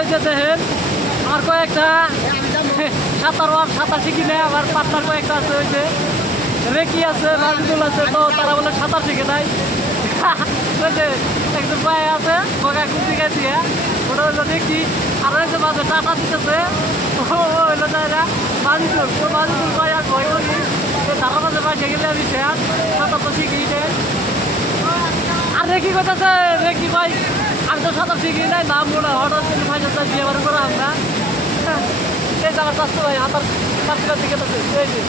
ওই যে আমার কয়েকটা সাঁতার ওয়ার সাঁতার শিখি নেই আমার পার্টনার কয়েকটা আছে যে রেকি আছে, রাজিদুল আছে, তো তারা বলে সাঁতার শিখে নাই। একজন ভাই আছে বগা খুব শিখাইছি হ্যাঁ। ওটা হলো দেখি আর যে মাঝে টাটা দিতেছে। ও, হইল যাইরা বাজিদুল তো ভাই আর ভয় করি ধারা মাঝে বাসে গেলে আমি স্যার সাঁতার তো শিখি আর রেকি কোথাছে রেকি ভাই আমি তো সাঁতার শিখি নাই নাম মনে হঠাৎ করে ভাই চাই বিয়ে করা আমরা যে আমার স্বাস্থ্য ভাই হাতার দিকে তো এই যে।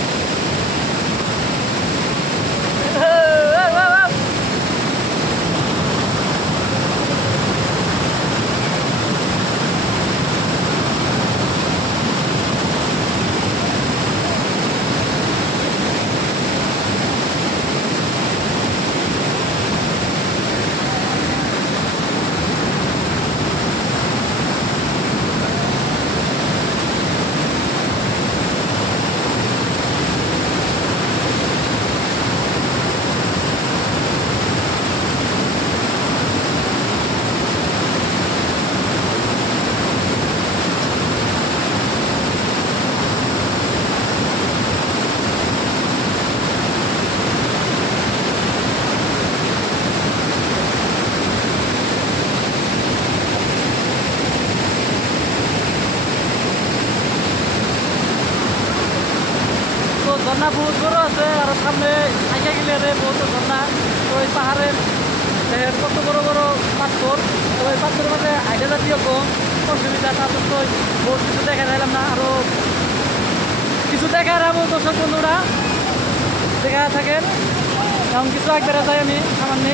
ঝর্ণা বহুত বড় আছে, আর সামনে আগে গেলে বহুত ঝর্ণা। ওই পাহাড়ের কত বড় বড় পাথর ওই পাথরের মধ্যে আইডা জাতীয় কম অসুবিধা তারপর তো বহুত কিছু দেখা যাইলাম না আরও কিছু দেখা রাখব দর্শক বন্ধুরা। দেখা থাকেন এখন কিছু একবারে যাই আমি, সামান্য।